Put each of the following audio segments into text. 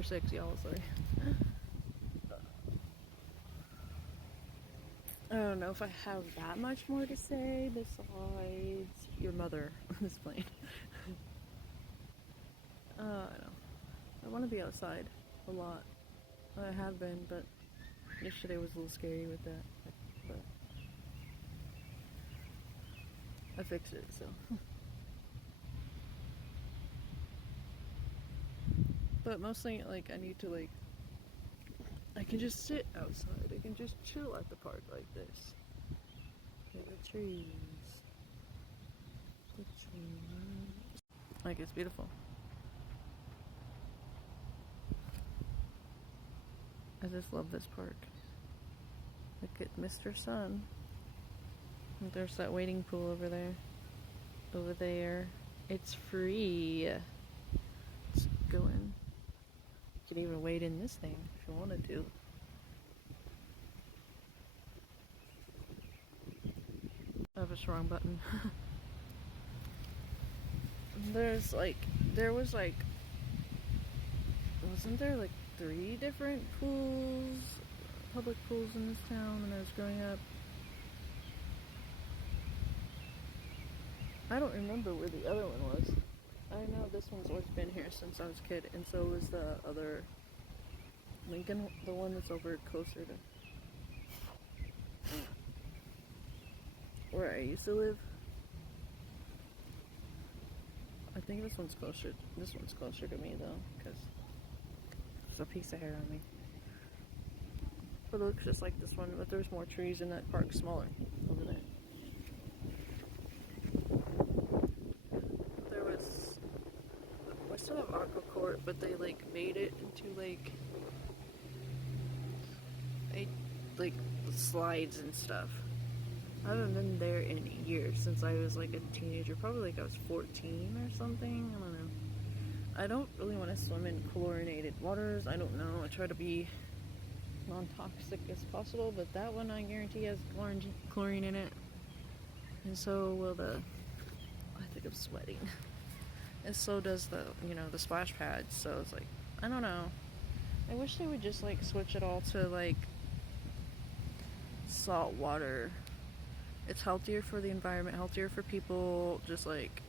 number 6, y'all. Sorry. I don't know if I have that much more to say besides your mother is playing. I don't know. I want to be outside a lot. I have been, but yesterday was a little scary with that. But I fixed it, so. But mostly, like, I need to, like, I can just sit outside. I can just chill at the park like this. Okay, the trees. The trees. Like, it's beautiful. I just love this park. Look at Mr. Sun. There's that waiting pool over there. Over there. It's free. Let's go in. You can even wade in this thing if you wanted to. I have a wrong button. There was like, wasn't there like 3 different pools, public pools in this town when I was growing up? I don't remember where the other one was. I know this one's always been here since I was a kid, and so was the other Lincoln, the one that's over closer to where I used to live. I think this one's closer to me though, because there's a piece of hair on me. But it looks just like this one, but there's more trees and that park's smaller over there. We still have Aqua Court, but they like made it into like slides and stuff. I haven't been there in years since I was like a teenager, probably like I was 14 or something. I don't know. I don't really want to swim in chlorinated waters. I don't know. I try to be non-toxic as possible, but that one I guarantee has chlorine in it. And so will I think I'm sweating. And so does the splash pads. So it's like, I don't know. I wish they would just like switch it all to like salt water. It's healthier for the environment, healthier for people. Just like,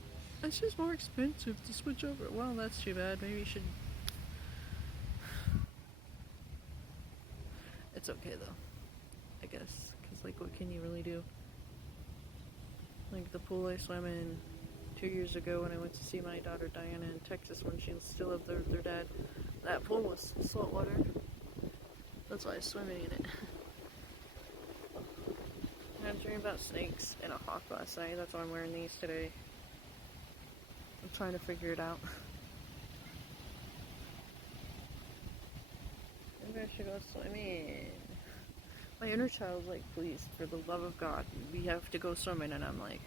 it's just more expensive to switch over. Well, that's too bad. Maybe you should. It's okay though, I guess, because like, what can you really do? Like the pool I swam in 2 years ago when I went to see my daughter Diana in Texas when she still lived there with her dad. That pool was salt water. That's why I was swimming in it. I'm dreaming about snakes and a hawk last night. That's why I'm wearing these today. I'm trying to figure it out. Maybe I should go swimming. My inner child's like, please, for the love of God, we have to go swimming. And I'm like,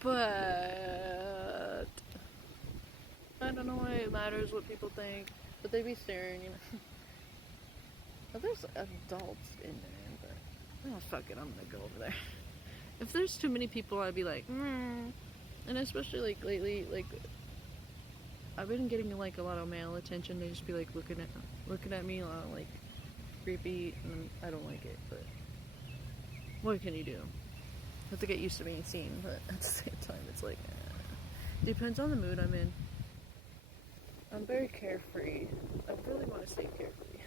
but I don't know why it matters what people think. But they be staring, you know. But there's adults in there, but oh fuck it, I'm gonna go over there. If there's too many people, I'd be like, and especially like lately, like I've been getting like a lot of male attention. They just be like looking at me, a lot like creepy, and I don't like it. But what can you do? I have to get used to being seen, but at the same time, it's like depends on the mood I'm in. I'm very carefree. I really want to stay carefree.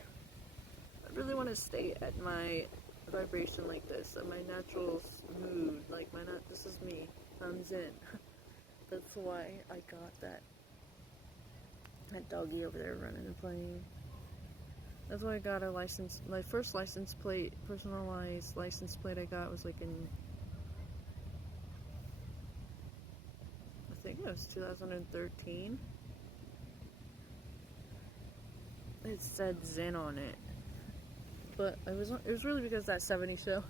I really want to stay at my vibration like this, at my natural mood. Like this is me. I'm zen. That's why I got that doggy over there running and playing. That's why I got a license. My first license plate, personalized license plate I got was like in, I think it was 2013. It said Zen on it. But it was really because that 70s show.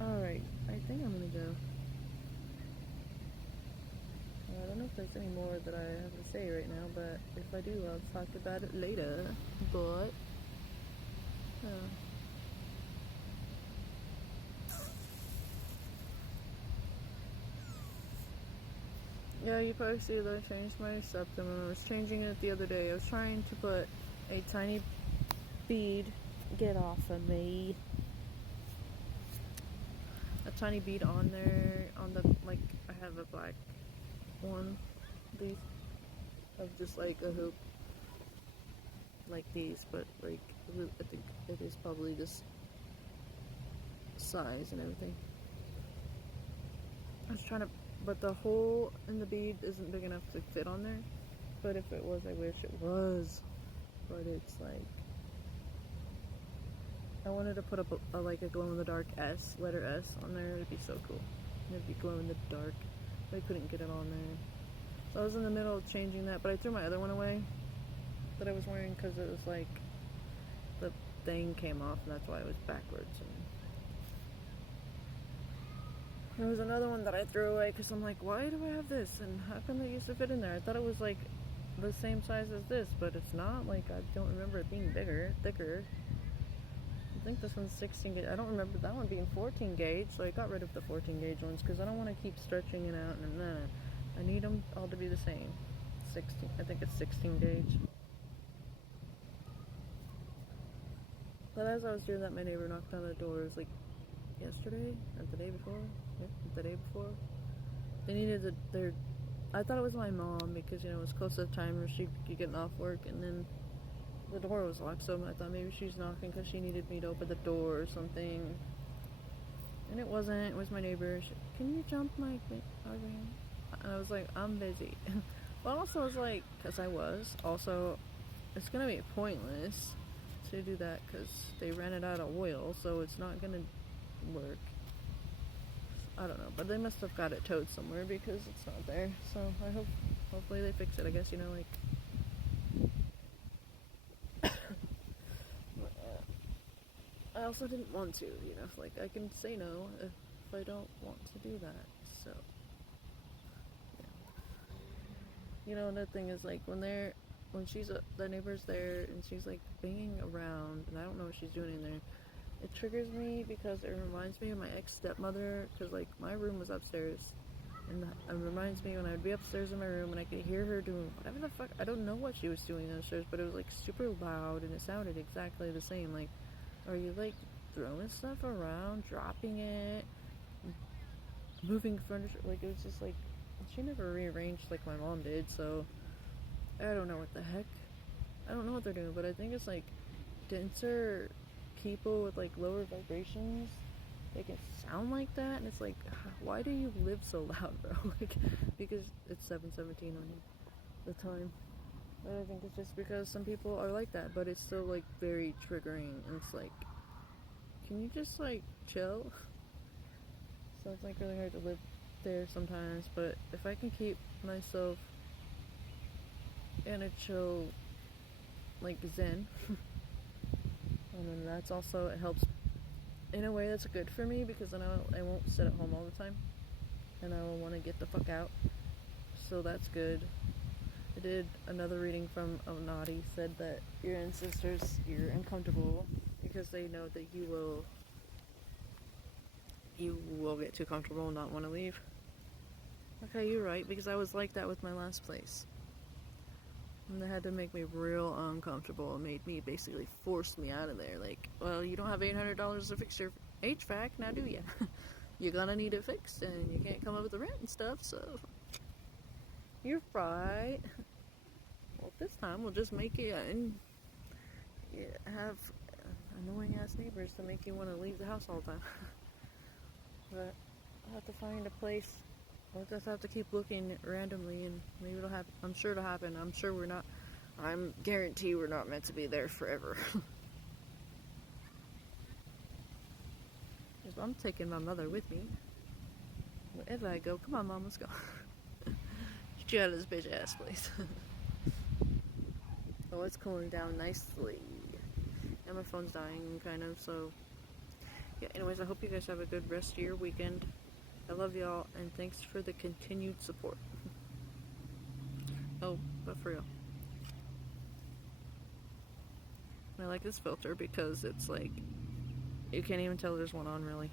Alright, I think I'm gonna go. I don't know if there's any more that I have to say right now, but if I do, I'll talk about it later. But Yeah, you probably see that I changed my septum and I was changing it the other day. I was trying to put a tiny bead, get off of me, a tiny bead on there, on the, like, I have a black one, these, of just like a hoop, like these, but like, I think it is probably this size and everything. I was trying to, but the hole in the bead isn't big enough to fit on there. But if it was, I wish it was. But it's like, I wanted to put up a like a glow in the dark S, letter S on there. It'd be so cool. It'd be glow in the dark. But I couldn't get it on there. So I was in the middle of changing that, but I threw my other one away that I was wearing because it was like, the thing came off and that's why it was backwards. And there was another one that I threw away because I'm like, why do I have this? And how come it used to fit in there? I thought it was like the same size as this, but it's not. Like, I don't remember it being bigger, thicker. I think this one's 16 gauge. I don't remember that one being 14 gauge, so I got rid of the 14 gauge ones because I don't want to keep stretching it out. And I need them all to be the same. 16, I think it's 16 gauge. But as I was doing that, my neighbor knocked on the door. It was like yesterday or the day before. Yeah, the day before. They needed their. I thought it was my mom because, you know, it was close to the time where she'd be getting off work, and then the door was locked, so I thought maybe she's knocking because she needed me to open the door or something. And it wasn't. It was my neighbor. Can you jump my thing? And I was like, I'm busy. But also I was like, because I was. Also, it's going to be pointless to do that because they ran it out of oil, so it's not going to work. I don't know, but they must have got it towed somewhere because it's not there. So I hopefully they fix it. I guess, you know, like. I also didn't want to, you know, like I can say no if I don't want to do that. So, yeah. You know, another thing is like when the neighbor's there and she's like banging around, and I don't know what she's doing in there. It triggers me because it reminds me of my ex-stepmother, because like my room was upstairs, and it reminds me when I would be upstairs in my room and I could hear her doing whatever the fuck, I don't know what she was doing downstairs, but it was like super loud and it sounded exactly the same. Like, are you like throwing stuff around, dropping it, moving furniture? Like, it was just like, she never rearranged like my mom did, so I don't know what the heck. I don't know what they're doing, but I think it's like denser people with like lower vibrations, they can sound like that, and it's like, why do you live so loud, bro? Like, because it's 7:17 on the time. But I think it's just because some people are like that, but it's still like very triggering, and it's like, can you just like chill? So it's like really hard to live there sometimes, but if I can keep myself in a chill, like zen, and then that's also, it helps in a way that's good for me because then I won't sit at home all the time and I will want to get the fuck out, so that's good. I did another reading from Onadi, said that your ancestors, you're uncomfortable because they know that you will get too comfortable and not want to leave. Okay, you're right, because I was like that with my last place. And they had to make me real uncomfortable and made me basically force me out of there. Like, well, you don't have $800 to fix your HVAC, now do ya? You're gonna need it fixed, and you can't come up with the rent and stuff, so you're right. Well, this time we'll just make you and have annoying ass neighbors to make you want to leave the house all the time. But I'll have to find a place. I'll just have to keep looking randomly, and maybe it'll happen. I'm sure it'll happen. I'm guarantee we're not meant to be there forever. If I'm taking my mother with me, wherever I go, come on, Mom, let's go. Get you out of this bitch ass place. Oh, it's cooling down nicely, and my phone's dying, kind of. So, yeah. Anyways, I hope you guys have a good rest of your weekend. I love y'all, and thanks for the continued support. Oh, but for real, I like this filter because it's like, you can't even tell there's one on, really.